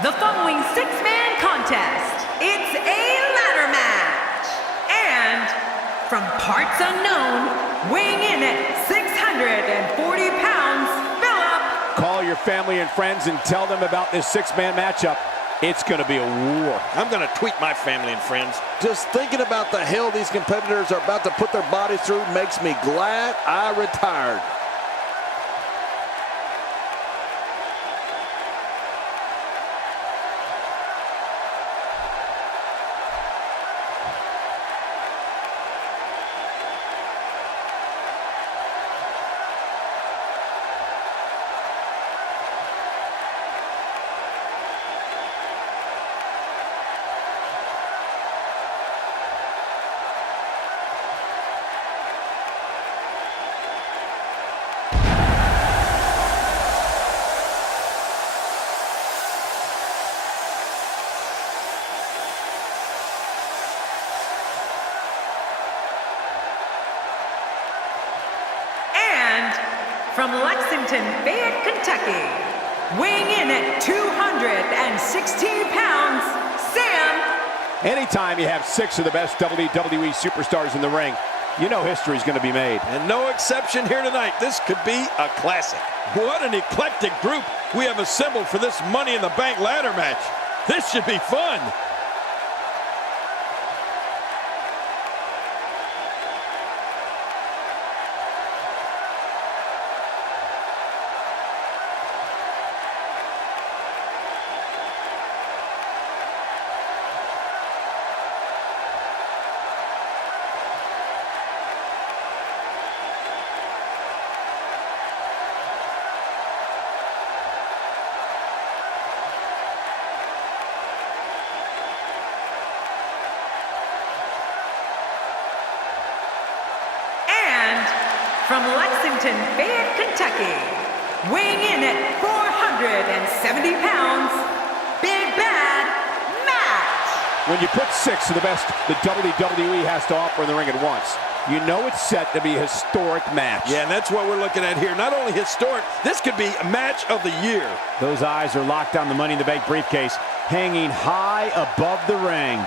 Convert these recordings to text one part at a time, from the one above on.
The following six-man contest, it's a ladder match. And from parts unknown, weighing in at 640 pounds, Philip. Call your family and friends and tell them about this six-man matchup. It's going to be a war. I'm going to tweet my family and friends. Just thinking about the hell these competitors are about to put their bodies through makes me glad I retired. From Lexington, Fayette, Kentucky, weighing in at 216 pounds, Sam. Anytime you have six of the best WWE superstars in the ring, you know history's going to be made. And no exception here tonight. This could be a classic. What an eclectic group we have assembled for this Money in the Bank ladder match. This should be fun. From Lexington, Fayette, Kentucky, weighing in at 470 pounds, Big Bad Matt. When you put six of the best the WWE has to offer in the ring at once, you know it's set to be a historic match. Yeah, and that's what we're looking at here. Not only historic, this could be a match of the year. Those eyes are locked on the Money in the Bank briefcase, hanging high above the ring.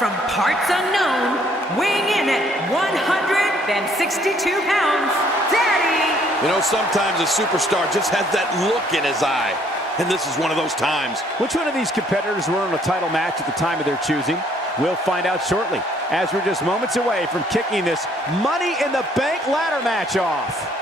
From parts unknown, weighing in at 162 pounds, Daddy. You know, sometimes a superstar just has that look in his eye. And this is one of those times. Which one of these competitors were in a title match at the time of their choosing? We'll find out shortly, as we're just moments away from kicking this Money in the Bank ladder match off.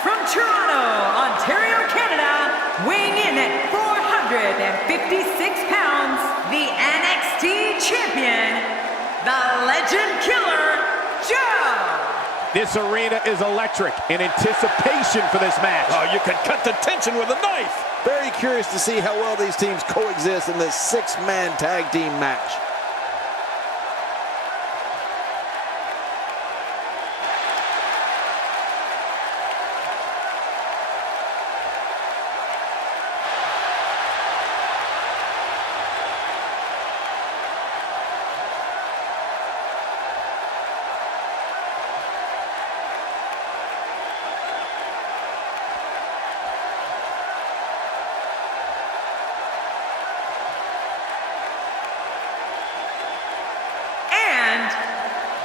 From Toronto, Ontario, Canada, weighing in at 456 pounds, the NXT champion, the Legend Killer, Joe. This arena is electric in anticipation for this match. Oh, you could cut the tension with a knife. Very curious to see how well these teams coexist in this six-man tag team match.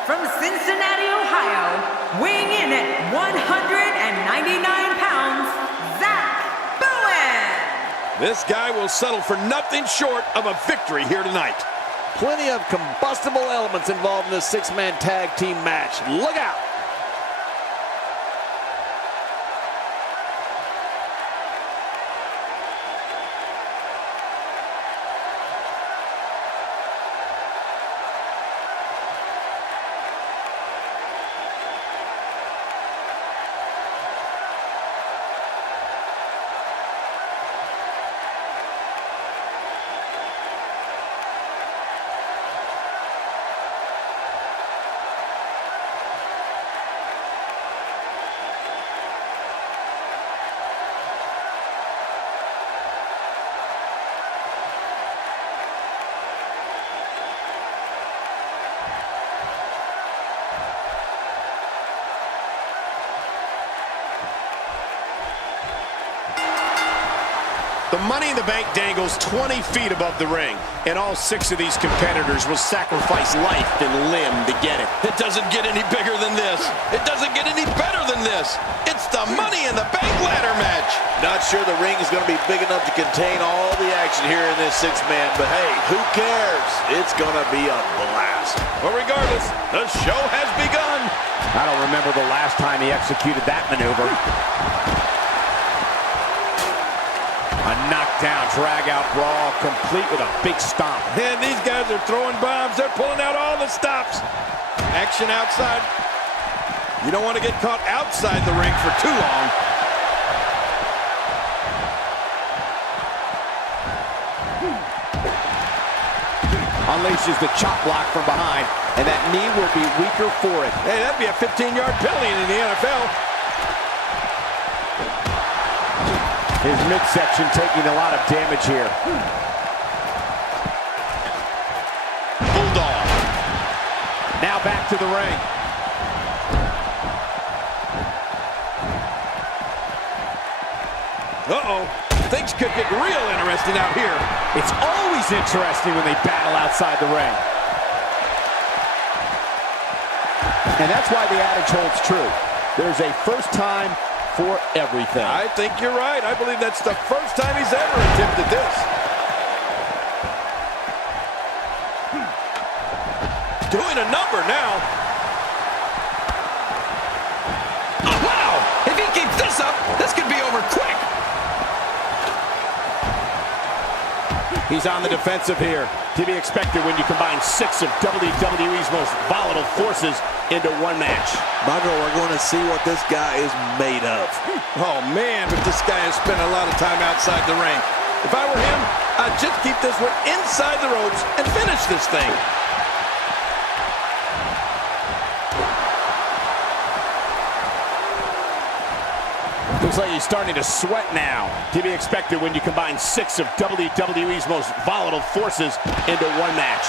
From Cincinnati, Ohio, weighing in at 199 pounds, This guy will settle for nothing short of a victory here tonight. Plenty of combustible elements involved in this six-man tag team match. Look out! The Money in the Bank dangles 20 feet above the ring, and all 6 of these competitors will sacrifice life and limb to get it. It doesn't get any bigger than this. It doesn't get any better than this. It's the Money in the Bank ladder match. Not sure the ring is going to be big enough to contain all the action here in this six-man, but hey, who cares? It's going to be a blast. But regardless, the show has begun. I don't remember the last time he executed that maneuver. A knockdown, drag-out brawl, complete with a big stomp. And these guys are throwing bombs. They're pulling out all the stops. Action outside. You don't want to get caught outside the ring for too long. Unleashes the chop block from behind, and that knee will be weaker for it. Hey, that'd be a 15-yard penalty in the NFL. His midsection taking a lot of damage here. Bulldog. Now back to the ring. Uh-oh. Things could get real interesting out here. It's always interesting when they battle outside the ring. And that's why the adage holds true. There's a first time for everything. I think you're right. I believe that's the first time he's ever attempted this. Doing a number now. Oh, wow! If he keeps this up, this could be over quick. He's on the defensive here. To be expected when you combine 6 of WWE's most volatile forces into one match. Michael, we're going to see what this guy is made of. Oh, man, but this guy has spent a lot of time outside the ring. If I were him, I'd just keep this one inside the ropes and finish this thing. Looks like he's starting to sweat now. To be expected when you combine 6 of WWE's most volatile forces into one match.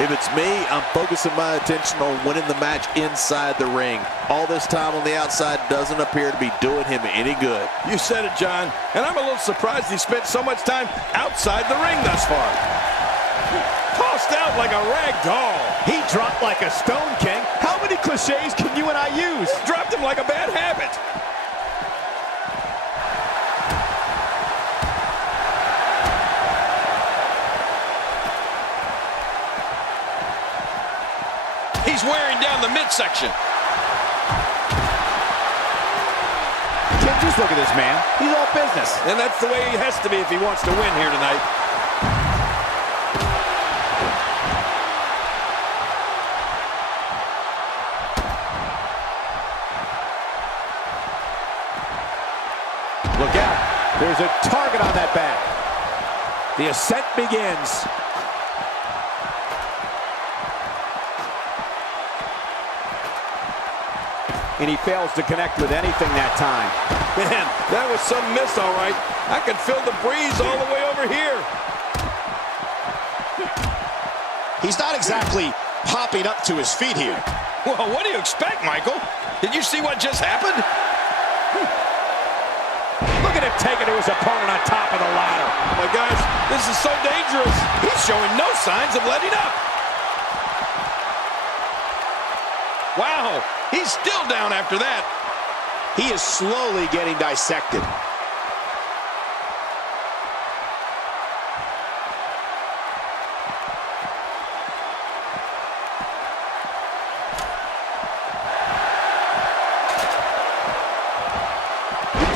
If it's me, I'm focusing my attention on winning the match inside the ring. All this time on the outside doesn't appear to be doing him any good. You said it, John, and I'm a little surprised he spent so much time outside the ring thus far. Tossed out like a rag doll. He dropped like a stone, King. How many cliches can you and I use? Dropped him like a bad habit. He's wearing down the midsection. King, just look at this man. He's all business. And that's the way he has to be if he wants to win here tonight. Look out. There's a target on that back. The ascent begins. And he fails to connect with anything that time. Man, that was some miss, all right. I can feel the breeze all the way over here. He's not exactly popping up to his feet here. Well, what do you expect, Michael? Did you see what just happened? Look at him taking to his opponent on top of the ladder. Oh my gosh, this is so dangerous. He's showing no signs of letting up. Wow, he's still down after that. He is slowly getting dissected.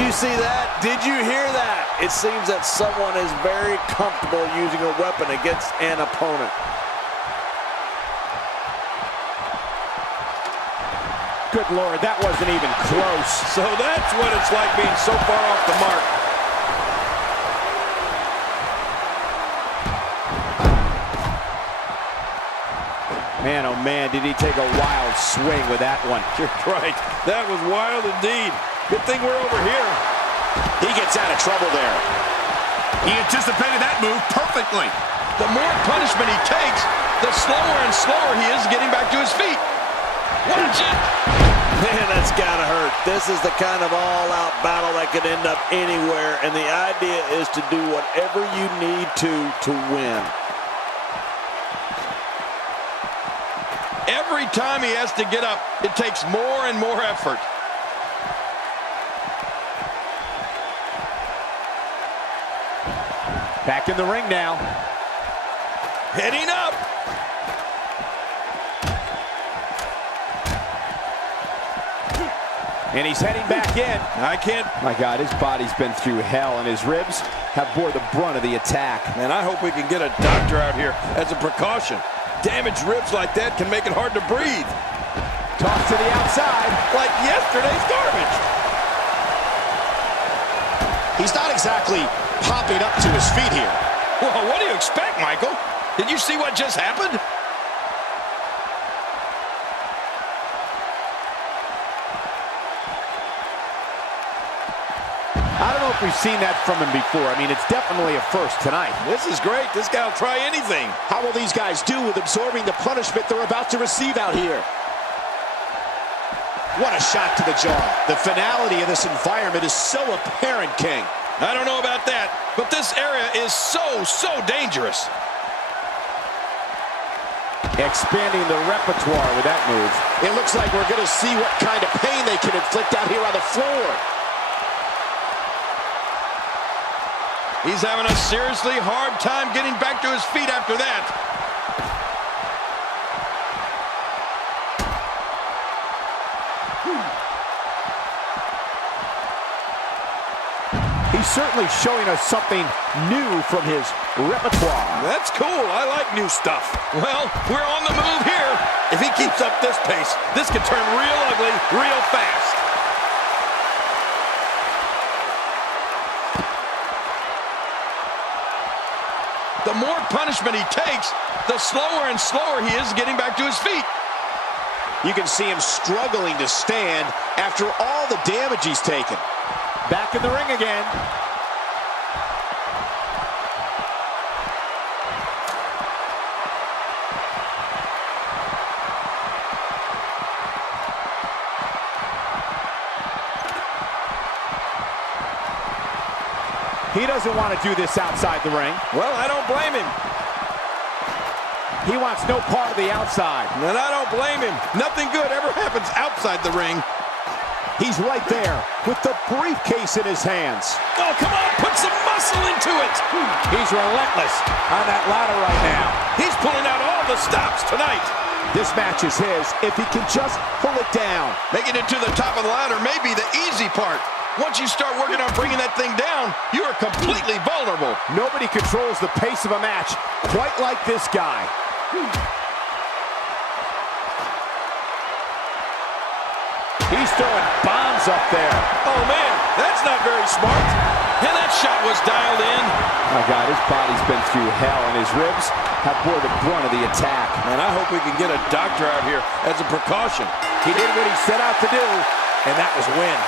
you see that? Did you hear that? It seems that someone is very comfortable using a weapon against an opponent. Good Lord, that wasn't even close. So that's what it's like being so far off the mark. Man, oh man, did he take a wild swing with that one. You're right. That was wild indeed. Good thing we're over here. He gets out of trouble there. He anticipated that move perfectly. The more punishment he takes, the slower and slower he is getting back to his feet. Watch it. Man, that's gotta hurt. This is the kind of all-out battle that could end up anywhere, and the idea is to do whatever you need to win. Every time he has to get up, it takes more and more effort. Back in the ring now. Heading up. And he's heading back in. I can't. My God, his body's been through hell, and his ribs have bore the brunt of the attack. Man, I hope we can get a doctor out here as a precaution. Damaged ribs like that can make it hard to breathe. Toss to the outside. Like yesterday's garbage. He's not exactly popping up to his feet here. Well, what do you expect, Michael? Did you see what just happened? I don't know if we've seen that from him before. I mean, it's definitely a first tonight. This is great. This guy will try anything. How will these guys do with absorbing the punishment they're about to receive out here? What a shot to the jaw. The finality of this environment is so apparent, King. I don't know about that, but this area is so dangerous. Expanding the repertoire with that move. It looks like we're going to see what kind of pain they can inflict out here on the floor. He's having a seriously hard time getting back to his feet after that. He's certainly showing us something new from his repertoire. That's cool. I like new stuff. Well, we're on the move here. If he keeps up this pace, this could turn real ugly real fast. The more punishment he takes, the slower and slower he is getting back to his feet. You can see him struggling to stand after all the damage he's taken. Back in the ring again. He doesn't want to do this outside the ring. Well, I don't blame him. He wants no part of the outside. And I don't blame him. Nothing good ever happens outside the ring. He's right there with the briefcase in his hands. Oh, come on, put some muscle into it. He's relentless on that ladder right now. He's pulling out all the stops tonight. This match is his if he can just pull it down. Making it to the top of the ladder may be the easy part. Once you start working on bringing that thing down, you are completely vulnerable. Nobody controls the pace of a match quite like this guy. He's throwing bombs up there. Oh, man, that's not very smart. And that shot was dialed in. My God, his body's been through hell, and his ribs have bore the brunt of the attack. And I hope we can get a doctor out here as a precaution. He did what he set out to do, and that was win.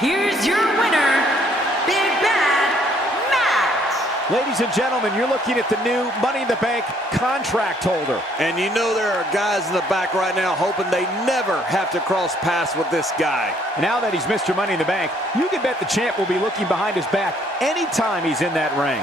Here's your winner, Big Bad Matt. Ladies and gentlemen, you're looking at the new Money in the Bank contract holder. And you know there are guys in the back right now hoping they never have to cross paths with this guy. Now that he's Mr. Money in the Bank, you can bet the champ will be looking behind his back anytime he's in that ring.